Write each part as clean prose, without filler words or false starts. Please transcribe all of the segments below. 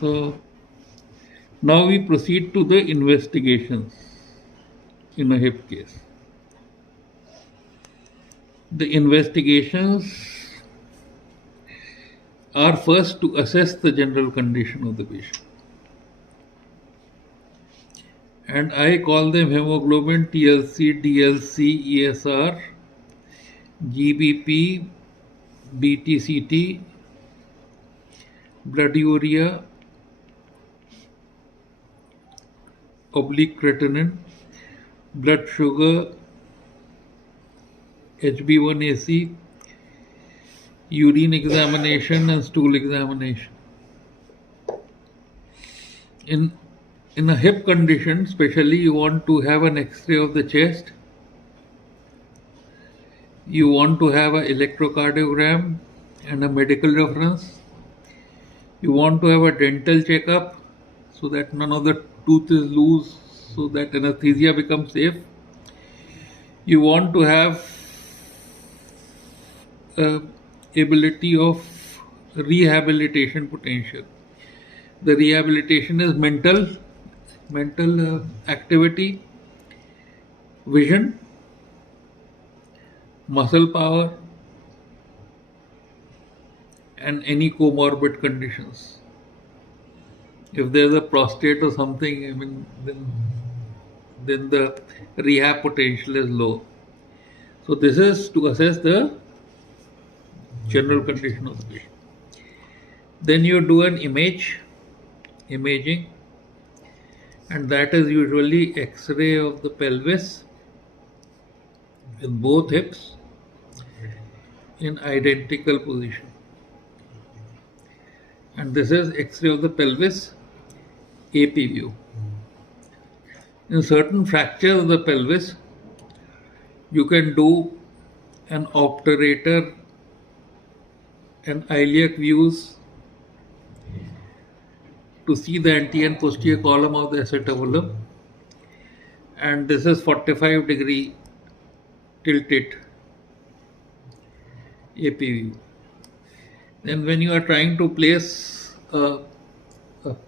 So now we proceed to the investigations in a hip case. The investigations are first to assess the general condition of the patient. And I call them hemoglobin, TLC, DLC, ESR, GBP, BTCT, blood urea, oblique creatinine, blood sugar, HB1AC, urine examination and stool examination. In a hip condition, especially, you want to have an X-ray of the chest. You want to have an electrocardiogram and a medical reference. You want to have a dental checkup so that none of the tooth is loose, so that anesthesia becomes safe. You want to have ability of rehabilitation potential. The rehabilitation is mental activity, vision, muscle power, and any comorbid conditions. If there's a prostate or something, I mean, then the rehab potential is low. So this is to assess the general condition of the patient. Then you do an imaging, and that is usually X-ray of the pelvis with both hips in identical position. And this is X-ray of the pelvis, AP view. In certain fractures of the pelvis, you can do an obturator and iliac views to see the anterior and posterior column of the acetabulum, and this is 45-degree tilted AP view. Then when you are trying to place a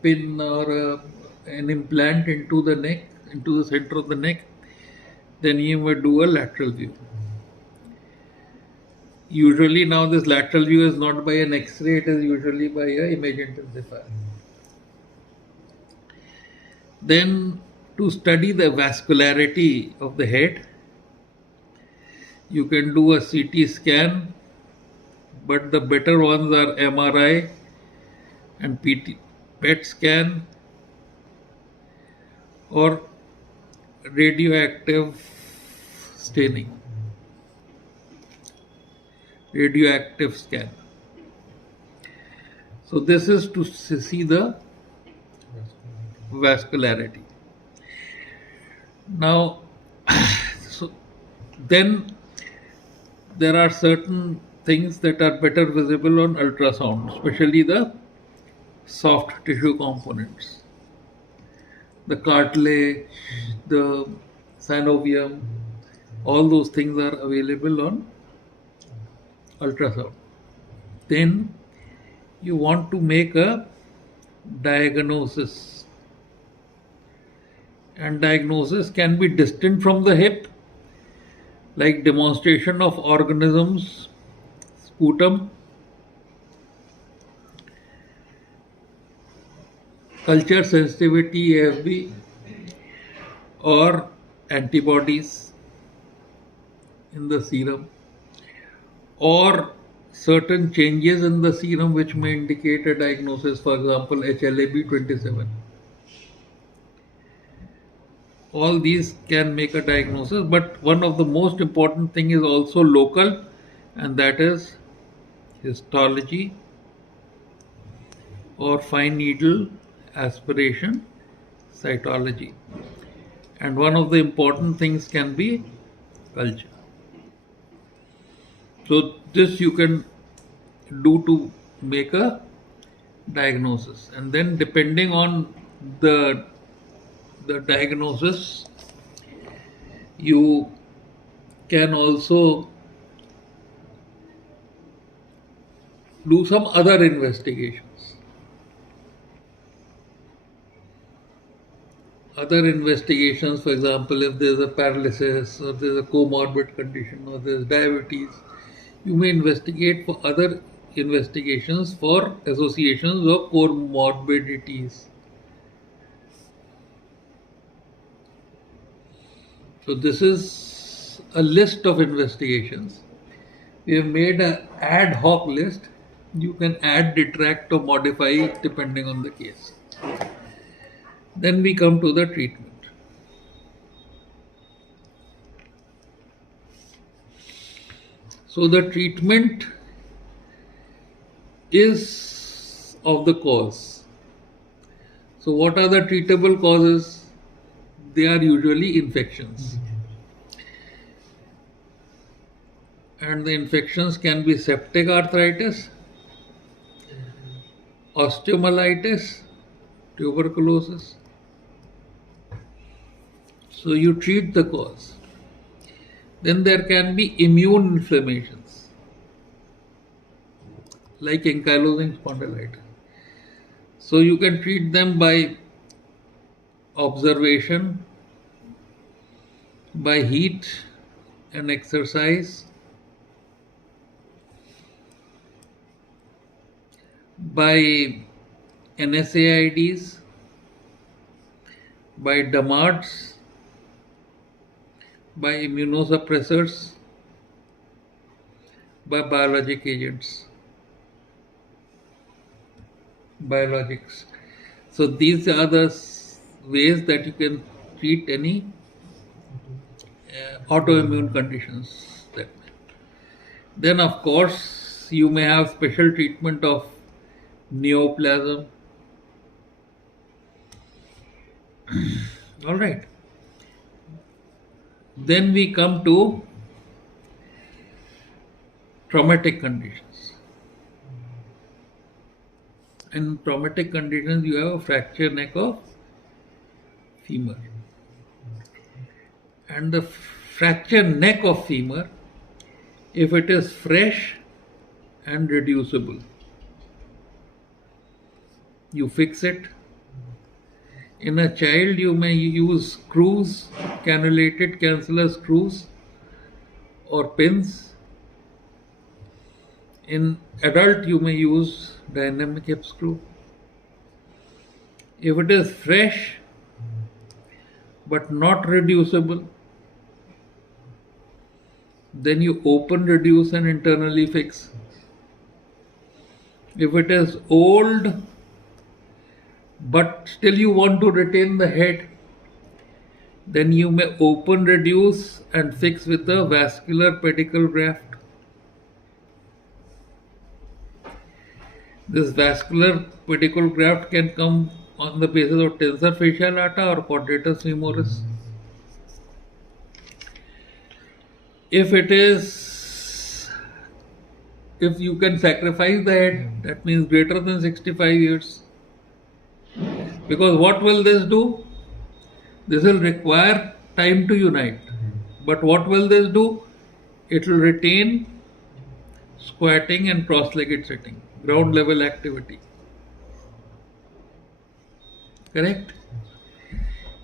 pin or an implant into the neck, into the center of the neck, then you may do a lateral view. Usually now this lateral view is not by an X-ray, it is usually by an image intensifier. Then to study the vascularity of the head, you can do a CT scan, but the better ones are MRI and PET scan or radioactive staining, radioactive scan. So this is to see the vascularity. Now, so then there are certain things that are better visible on ultrasound, especially the soft tissue components, the cartilage, the synovium, all those things are available on ultrasound. Then you want to make a diagnosis, and diagnosis can be distant from the hip, like demonstration of organisms, sputum, culture sensitivity AFB, or antibodies in the serum, or certain changes in the serum which may indicate a diagnosis, for example HLA-B27. All these can make a diagnosis, but one of the most important thing is also local, and that is histology or fine needle aspiration cytology. And one of the important things can be culture. So this you can do to make a diagnosis, and then depending on the diagnosis, you can also do some other investigations. other investigations, for example, if there's a paralysis or there's a comorbid condition or there's diabetes, you may investigate for other investigations for associations of comorbidities. So this is a list of investigations. We have made an ad hoc list. You can add, detract, or modify depending on the case. Then we come to the treatment. So the treatment is of the cause. So what are the treatable causes? They are usually infections. And the infections can be septic arthritis, osteomyelitis, tuberculosis. So you treat the cause. Then there can be immune inflammations, like ankylosing spondylitis. So you can treat them by observation, by heat and exercise, by NSAIDs, by DMARDs, by immunosuppressors, by biologic agents, biologics. So these are the ways that you can treat any autoimmune conditions. Then of course you may have special treatment of neoplasm. All right. Then we come to traumatic conditions. In traumatic conditions, you have a fractured neck of femur. And the fractured neck of femur, if it is fresh and reducible, you fix it. In a child, you may use screws, cannulated canceller screws or pins. In adult, you may use dynamic hip screw. If it is fresh but not reducible, then you open, reduce and internally fix. If it is old but still you want to retain the head, then you may open, reduce and fix with a vascular pedicle graft. This vascular pedicle graft can come on the basis of tensor fasciae lata or quadratus femoris. If you can sacrifice the head, that means greater than 65 years. Because what will this do? This will require time to unite. But what will this do? It will retain squatting and cross-legged sitting, ground level activity. Correct?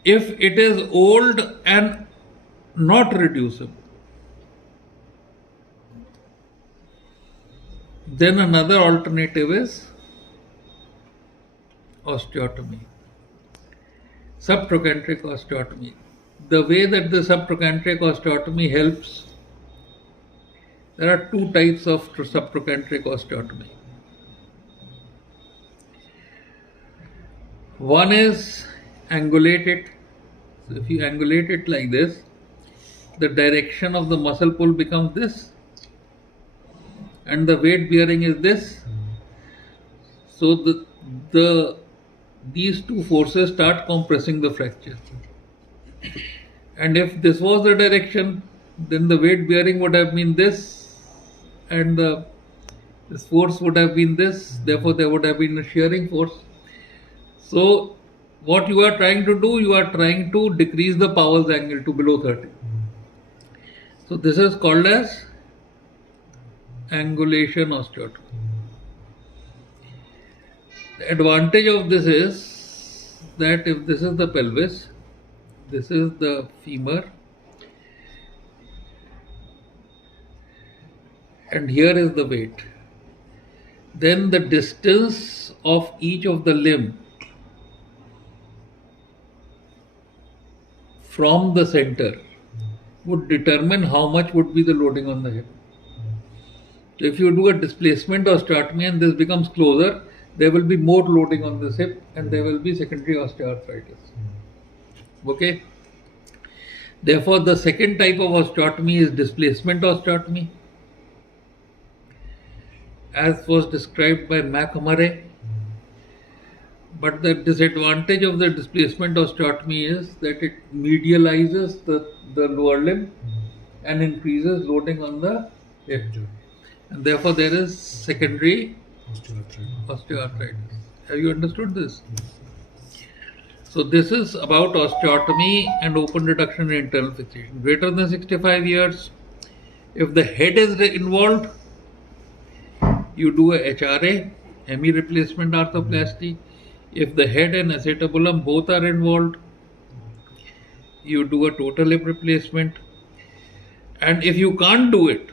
If it is old and not reducible, then another alternative is osteotomy, subtrochanteric osteotomy. The way that the subtrochanteric osteotomy helps, there are two types of subtrochanteric osteotomy. One is angulate it. So if you angulate it like this, the direction of the muscle pull becomes this, and the weight bearing is this. So these two forces start compressing the fracture. And if this was the direction, then the weight bearing would have been this, and this force would have been this. Therefore, there would have been a shearing force. So, what you are trying to do, you are trying to decrease the Powell's angle to below 30. So, this is called as angulation osteotomy. The advantage of this is that if this is the pelvis, This is the femur, and here is the weight. Then the distance of each of the limb from the center would determine how much would be the loading on the hip. So if you do a displacement osteotomy and this becomes closer, there will be more loading on this hip and there will be secondary osteoarthritis. Okay? Therefore, the second type of osteotomy is displacement osteotomy, as was described by McMurray. But the disadvantage of the displacement osteotomy is that it medializes the lower limb and increases loading on the hip. And therefore there is secondary osteoarthritis. Have you understood this? So this is about osteotomy and open reduction and internal fixation. Greater than 65 years, if the head is involved, you do a HRA, hemi replacement arthroplasty. If the head and acetabulum both are involved, you do a total hip replacement. And if you can't do it,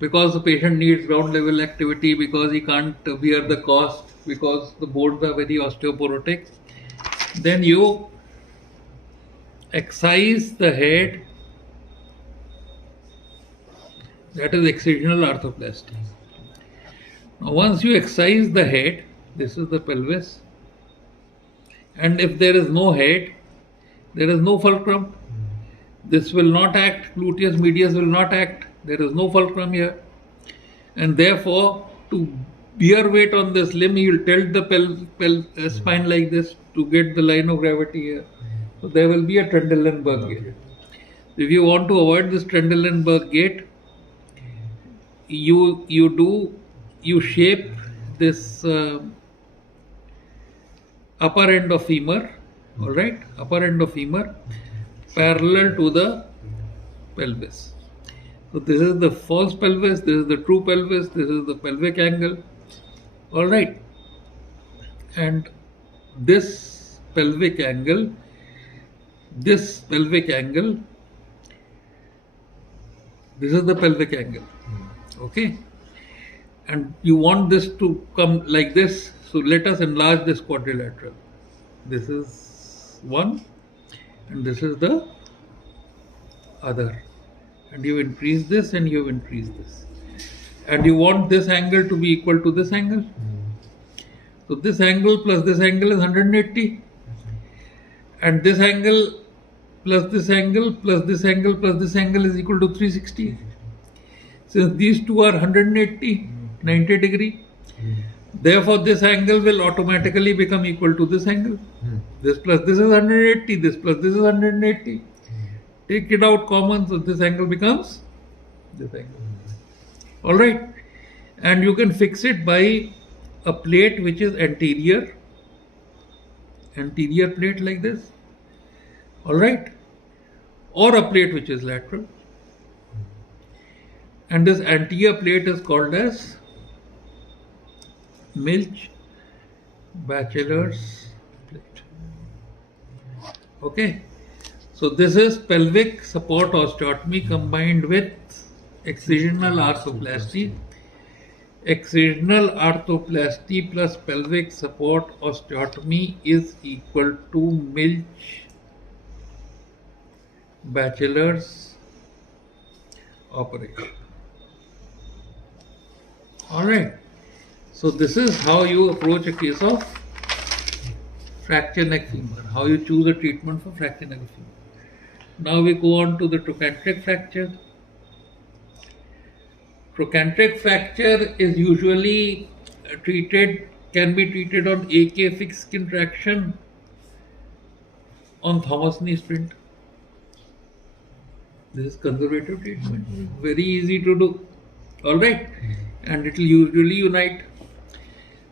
because the patient needs ground level activity, because he can't bear the cost, because the bones are very osteoporotic, then you excise the head, that is excisional arthroplasty. Now once you excise the head, this is the pelvis, and if there is no head, there is no fulcrum. This will not act, gluteus medius will not act, there is no fulcrum here, and therefore to bear weight on this limb, you will tilt the spine like this to get the line of gravity here. So there will be a Trendelenburg gait. If you want to avoid this Trendelenburg gait, you shape this upper end of femur, all right, upper end of femur parallel to the pelvis. So this is the false pelvis, this is the true pelvis, this is the pelvic angle, all right, and this pelvic angle, this is the pelvic angle, okay, and you want this to come like this. So let us enlarge this quadrilateral. This is one and this is the other, and you increase this and you increase this, and you want this angle to be equal to this angle. So this angle plus this angle is 180, and this angle plus this angle plus this angle plus this angle is equal to 360. Since these two are 180, 90 degree, therefore this angle will automatically become equal to this angle. This plus this is 180, this plus this is 180. Take it out common, so this angle becomes this angle. Alright, and you can fix it by a plate which is anterior plate like this, alright, or a plate which is lateral. And this anterior plate is called as Milch Bachelor's plate. Okay, so this is pelvic support osteotomy combined with excisional arthroplasty. Excisional arthroplasty plus pelvic support osteotomy is equal to Milch Bachelor's operation. Alright, so this is how you approach a case of fracture neck femur, how you choose a treatment for fracture neck femur. Now we go on to the trochanteric fracture. Trochanteric fracture is usually can be treated on AK fixed skin traction on Thomas knee splint. This is conservative treatment, very easy to do, alright, and it will usually unite.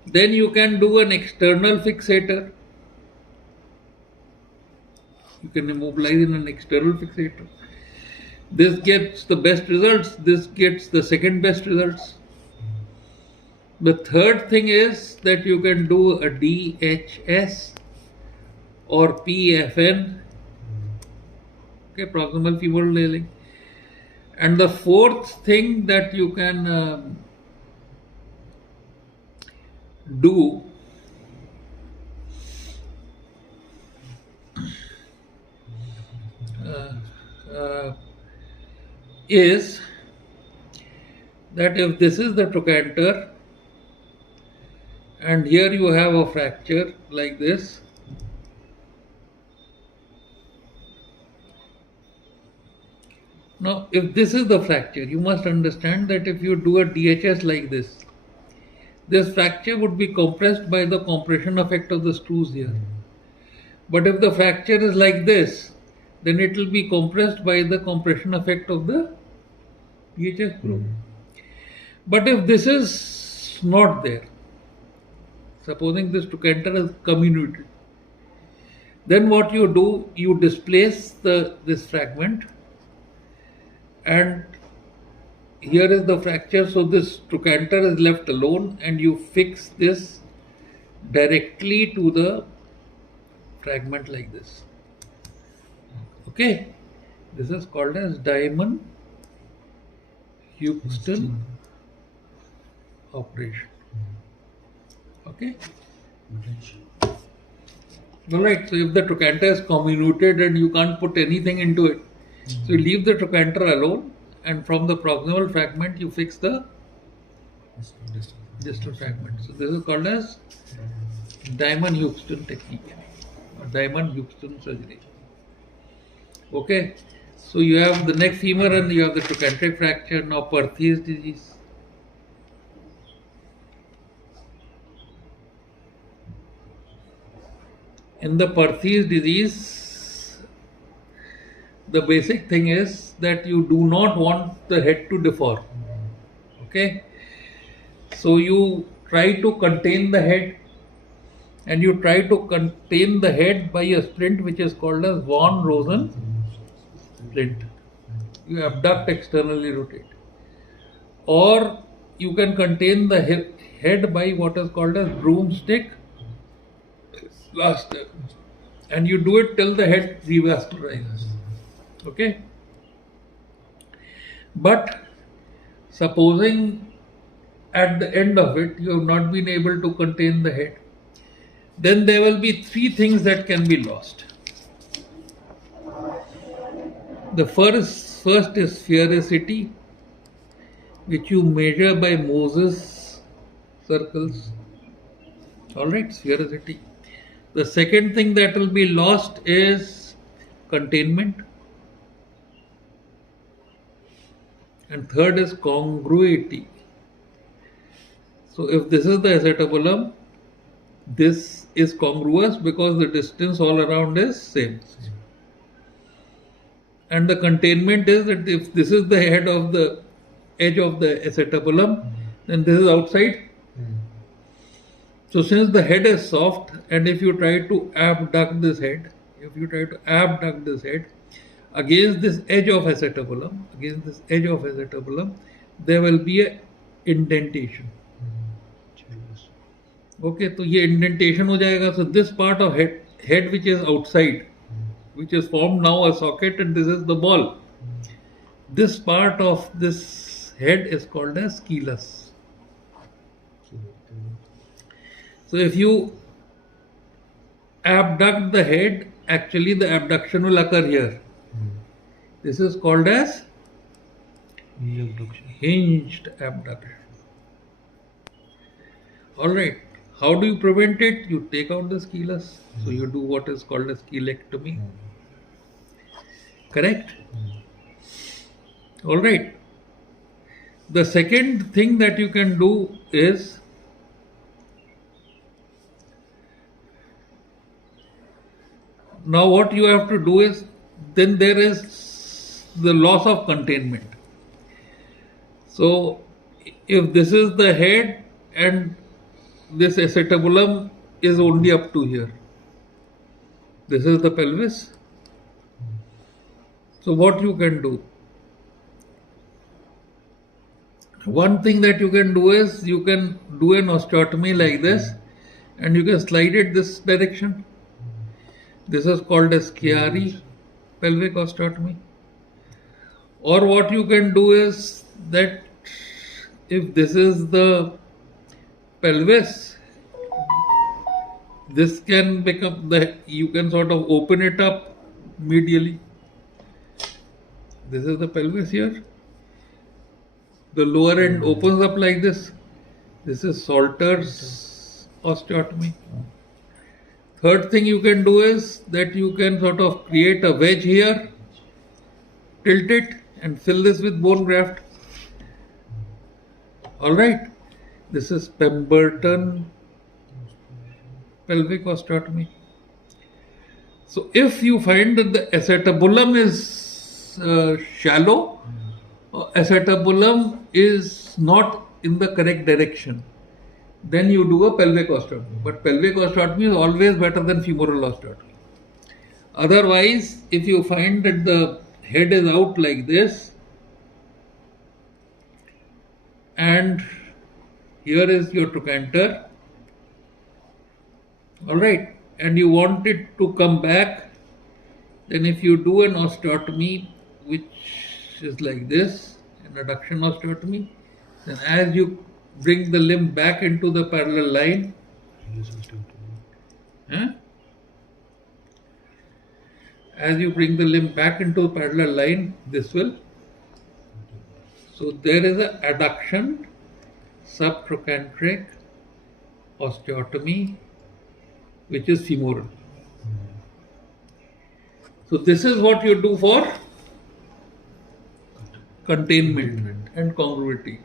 Then you can do an external fixator. You can immobilize in an external fixator. This gets the best results, this gets the second best results. The third thing is that you can do a DHS or PFN, okay, proximal femoral nailing. And the fourth thing that you can do uh, uh, is that if this is the trochanter and here you have a fracture like this, now if this is the fracture, you must understand that if you do a DHS like this fracture would be compressed by the compression effect of the screws here. But if the fracture is like this, then it will be compressed by the compression effect of the DHS screw. But if this is not there, supposing this trochanter is comminuted, then what you do, you displace this fragment, and here is the fracture, so this trochanter is left alone, and you fix this directly to the fragment like this. Okay, this is called as Diamond-Huston operation. Okay. Alright, so if the trochanter is comminuted and you can't put anything into it, so you leave the trochanter alone, and from the proximal fragment you fix the distal fragment. So this is called as Diamond-Huston technique or Diamond-Huston surgery. Okay, so you have the neck femur and you have the trochanteric fracture. Now Perthes disease. In the Perthes disease, the basic thing is that you do not want the head to deform. Okay, so you try to contain the head, and you try to contain the head by a splint which is called as von Rosen splint. You abduct, externally rotate, or you can contain the head by what is called as broomstick last step, and you do it till the head revascularizes. Okay, but supposing at the end of it you have not been able to contain the head, then there will be three things that can be lost. The first is sphericity, which you measure by Moses circles. Alright, sphericity. The second thing that will be lost is containment. And third is congruity. So if this is the acetabulum, this is congruous because the distance all around is same. And the containment is that if this is the head of the edge of the acetabulum, then this is outside. So since the head is soft, and if you try to abduct this head, against this edge of acetabulum, there will be a indentation. Okay, so ये indentation हो जाएगा. So this part of head which is outside, which is formed now a socket, and this is the ball. This part of this head is called as scalus. So if you abduct the head, actually the abduction will occur here. This is called as hinged abduction. Alright, how do you prevent it? You take out the scalus. So you do what is called a scalectomy. Correct? Alright. The second thing that you can do is now what you have to do is, then there is the loss of containment. So if this is the head and this acetabulum is only up to here, this is the pelvis. So what you can do? One thing that you can do is you can do an osteotomy like this, and you can slide it this direction. This is called as Chiari pelvic osteotomy. Or what you can do is that if this is the pelvis, this can become you can sort of open it up medially. This is the pelvis here. The lower end opens up like this. This is Salter's osteotomy. Third thing you can do is that you can sort of create a wedge here, tilt it, and fill this with bone graft. Alright, this is Pemberton pelvic osteotomy. So if you find that the acetabulum is shallow, or acetabulum is not in the correct direction, then you do a pelvic osteotomy. But pelvic osteotomy is always better than femoral osteotomy. Otherwise, if you find that the head is out like this, and here is your trochanter, alright, and you want it to come back, then if you do an osteotomy which is like this, an adduction osteotomy, then as you bring the limb back into the parallel line, as you bring the limb back into the parallel line, this will. So there is a adduction subtrochanteric osteotomy which is femoral. So this is what you do for containment and congruity.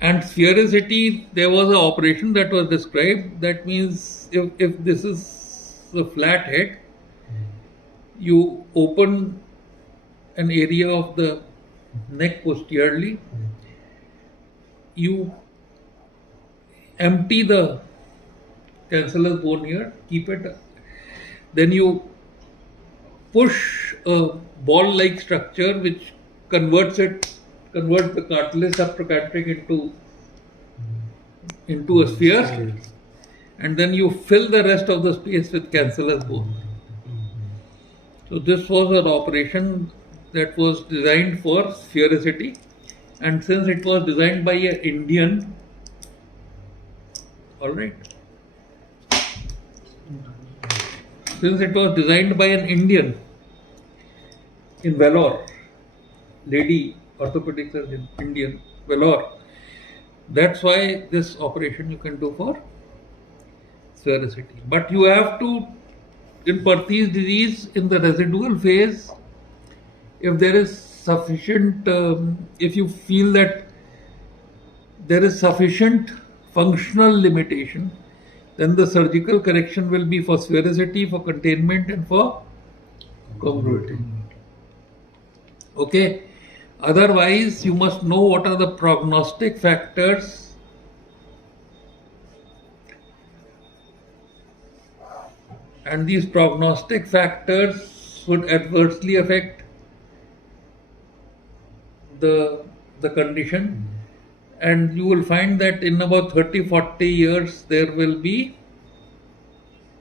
And sphericity, there was an operation that was described. That means if this is a flat head, you open an area of the neck posteriorly, you empty the cancellous bone here, keep it, then you push a ball-like structure which converts the cartilage subtrochanteric into a sphere, and then you fill the rest of the space with cancellous bone. So this was an operation that was designed for sphericity, and since it was designed by an Indian, alright, since it was designed by an Indian in Vellore, lady orthopedic surgeon, Indian, Vellore, that's why this operation you can do for sphericity. But you have to, in Perthes disease, in the residual phase, if there is sufficient, if you feel that there is sufficient functional limitation, then the surgical correction will be for sphericity, for containment, and for congruity. Okay. Otherwise, you must know what are the prognostic factors and these prognostic factors would adversely affect the condition, and you will find that in about 30-40 years there will be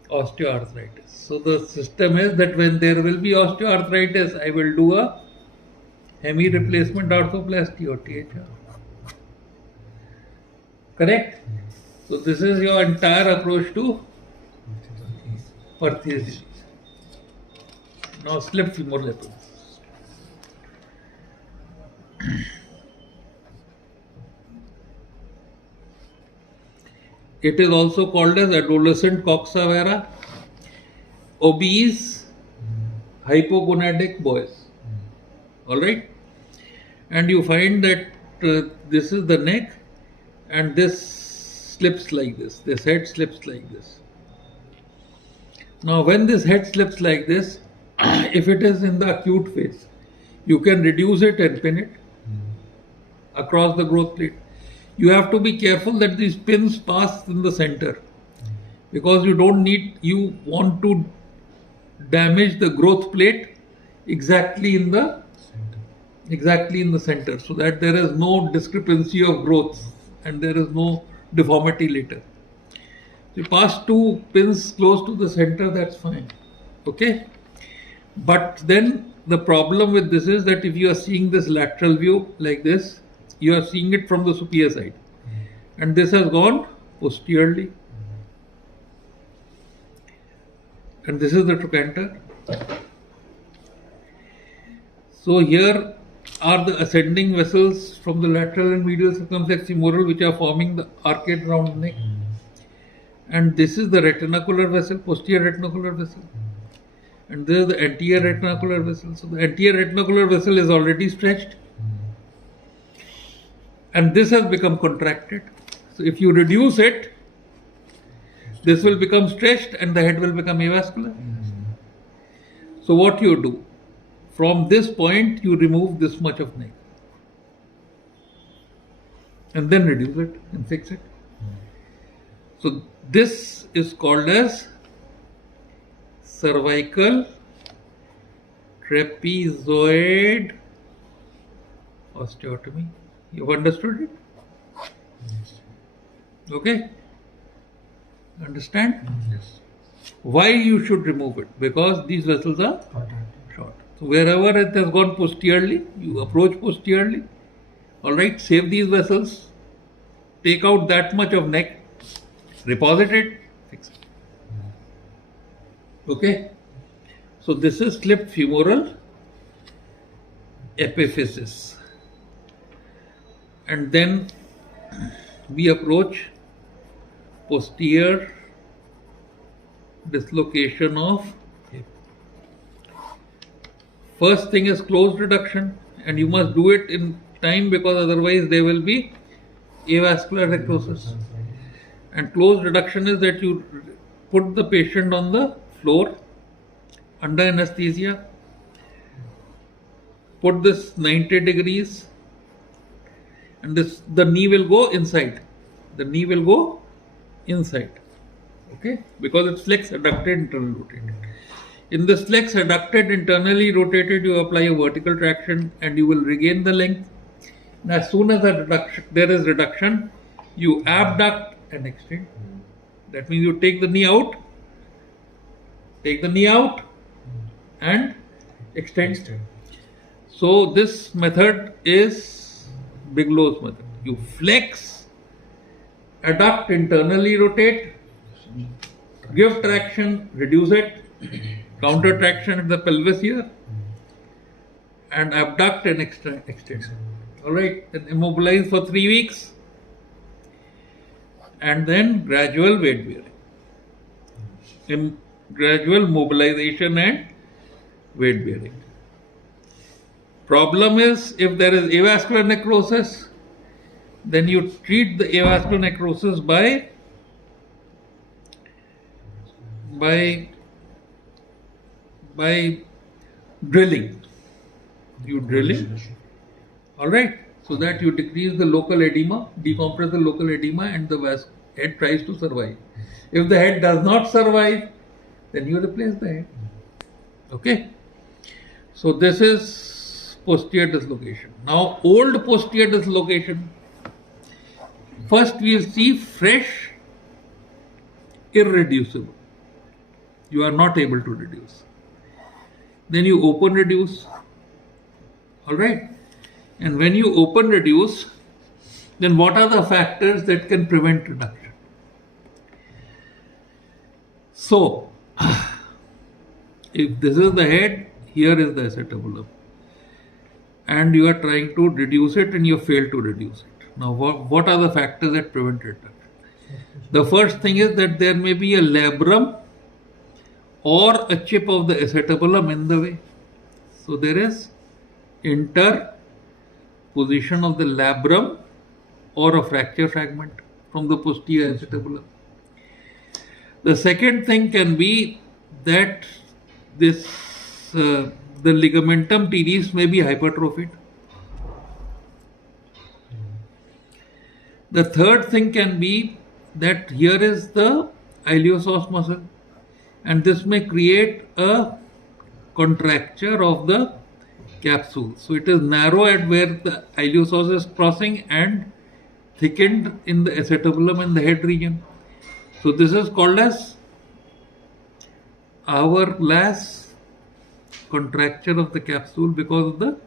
osteoarthritis. So the system is that when there will be osteoarthritis, I will do a hemi replacement arthroplasty or THR. Correct? So this is your entire approach to Perthes disease. Now slip femoral epilepsy. It is also called as adolescent coxa vara, obese, hypogonadic boys. Alright? And you find that this is the neck and this slips like this. This head slips like this. Now when this head slips like this, if it is in the acute phase, you can reduce it and pin it across the growth plate. You have to be careful that these pins pass in the center, because you want to damage the growth plate exactly in the center, so that there is no discrepancy of growth and there is no deformity later. You pass two pins close to the center, that's fine. Okay? But then the problem with this is that if you are seeing this lateral view like this, you are seeing it from the superior side. And this has gone posteriorly. And this is the trochanter. So here are the ascending vessels from the lateral and medial circumflex femoral which are forming the arcade around the neck. And this is the retinacular vessel, posterior retinacular vessel. And this is the anterior retinacular vessel. So the anterior retinacular vessel is already stretched. And this has become contracted. So if you reduce it, this will become stretched and the head will become avascular. So what you do? From this point, you remove this much of neck. And then reduce it and fix it. So this is called as cervical trapezoid osteotomy. You've understood it? Yes. Okay? Understand? Yes. Why you should remove it? Because these vessels are short. So wherever it has gone posteriorly, you approach posteriorly. Alright, save these vessels. Take out that much of neck. Reposit it. Fix it. Okay? So this is slipped femoral epiphysis. And then we approach posterior dislocation of hip. First thing is closed reduction, and you must do it in time because otherwise there will be avascular necrosis. And closed reduction is that you put the patient on the floor under anesthesia, put this 90 degrees, and the knee will go inside. The knee will go inside. Okay? Because it's flex adducted, internally rotated. In this flex adducted, internally rotated, you apply a vertical traction and you will regain the length. And as soon as there is reduction, you abduct and extend. That means you take the knee out and extend. So this method is Bigelow's method. You flex, adduct, internally rotate, give traction, reduce it, counter traction at the pelvis here, and abduct and extend. Alright, then immobilize for 3 weeks, and then gradual weight bearing. Gradual mobilization and weight bearing. Problem is, if there is avascular necrosis, then you treat the avascular necrosis by drilling. You drilling, alright, so that you decrease the local edema, decompress the local edema, and the head tries to survive. If the head does not survive, then you replace the head. Okay? So this is posterior dislocation. Now, old posterior dislocation. First we will see fresh, irreducible. You are not able to reduce. Then you open reduce. Alright? And when you open reduce, then what are the factors that can prevent reduction? So, if this is the head, here is the acetabulum, and you are trying to reduce it and you fail to reduce it. Now, what are the factors that prevent reduction? The first thing is that there may be a labrum or a chip of the acetabulum in the way. So there is interposition of the labrum or a fracture fragment from the posterior acetabulum. The second thing can be that the ligamentum teres may be hypertrophied. The third thing can be that here is the iliopsoas muscle, and this may create a contracture of the capsule. So it is narrow at where the iliopsoas is crossing and thickened in the acetabulum and the head region. So this is called as hourglass contracture of the capsule because of the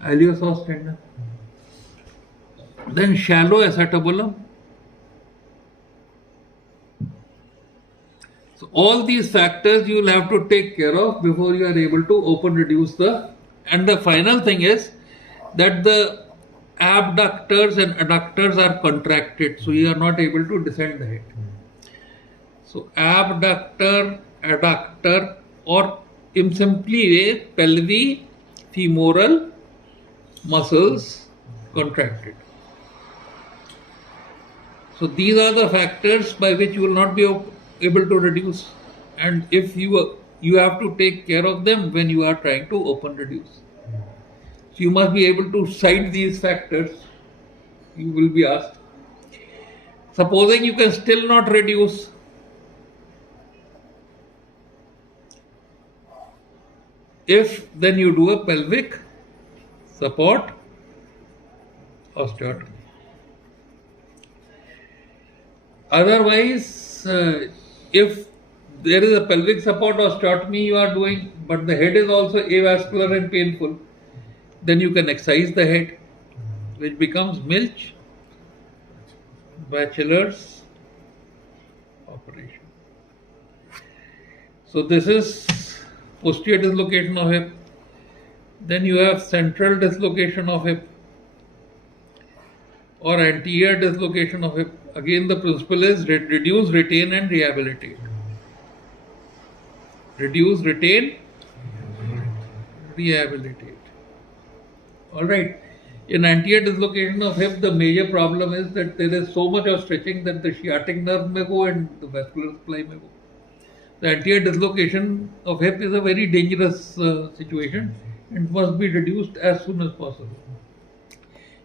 iliopsoas tendon. Then shallow acetabulum. So all these factors you will have to take care of before you are able to open reduce the. And the final thing is that the abductors and adductors are contracted, so you are not able to descend the head. So abductor, adductor, or in simply way pelvifemoral muscles contracted. So these are the factors by which you will not be able to reduce, and if you have to take care of them when you are trying to open reduce. So you must be able to cite these factors. You will be asked. Supposing you can still not reduce, if then you do a pelvic support osteotomy. Otherwise, if there is a pelvic support osteotomy you are doing, but the head is also avascular and painful, then you can excise the head, which becomes Milch Bachelor's operation. So this is posterior dislocation of hip. Then you have central dislocation of hip or anterior dislocation of hip. Again, the principle is reduce, retain, and rehabilitate. Reduce, retain, rehabilitate. All right. In anterior dislocation of hip, the major problem is that there is so much of stretching that the sciatic nerve may go and the vascular supply may go. The anterior dislocation of hip is a very dangerous situation and must be reduced as soon as possible.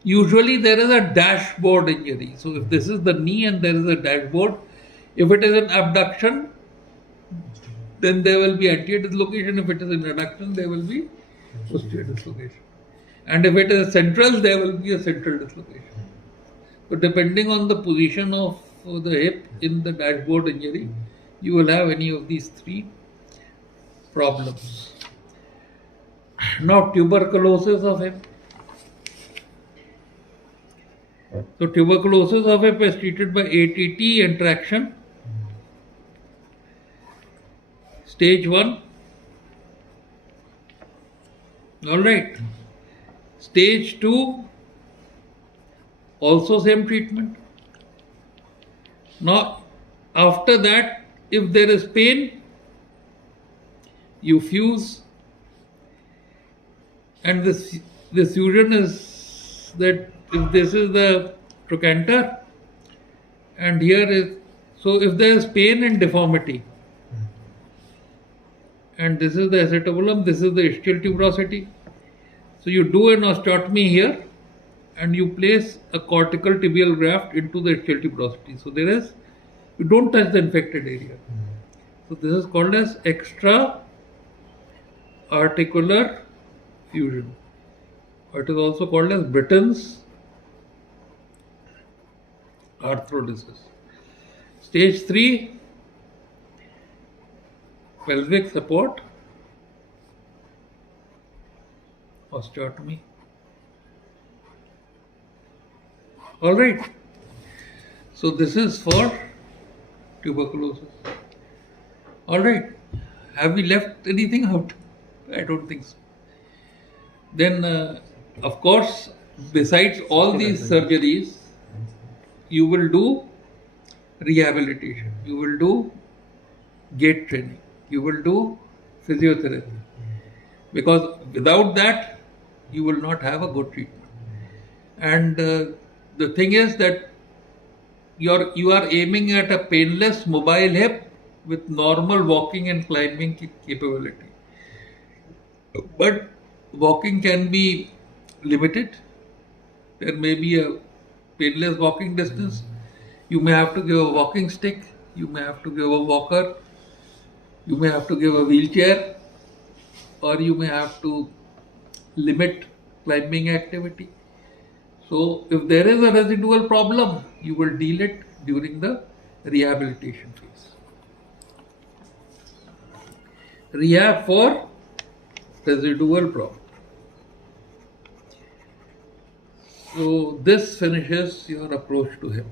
Usually there is a dashboard injury. So if this is the knee and there is a dashboard, if it is an abduction, then there will be anterior dislocation. If it is an adduction, there will be posterior dislocation. And if it is central, there will be a central dislocation. So depending on the position of the hip in the dashboard injury, you will have any of these three problems. Now tuberculosis of hip. So tuberculosis of hip is treated by ATT and traction. Stage 1. Alright. Stage 2. Also same treatment. Now after that, if there is pain, you fuse, and this fusion is that if this is the trochanter and here is, so if there is pain and deformity, and this is the acetabulum, this is the ischial tuberosity, so you do an osteotomy here and you place a cortical tibial graft into the ischial tuberosity. So there is, you don't touch the infected area. So this is called as extra articular fusion. It is also called as Britton's arthrodesis. Stage 3, pelvic support osteotomy. All right. So this is for tuberculosis. All right. Have we left anything out? I don't think so. Then, of course, besides all these surgeries, you will do rehabilitation. You will do gait training. You will do physiotherapy. Because without that, you will not have a good treatment. And the thing is that you are aiming at a painless mobile hip with normal walking and climbing capability. But walking can be limited. There may be a painless walking distance. You may have to give a walking stick. You may have to give a walker. You may have to give a wheelchair. Or you may have to limit climbing activity. So if there is a residual problem, you will deal it during the rehabilitation phase. Rehab for residual problem. So this finishes your approach to him.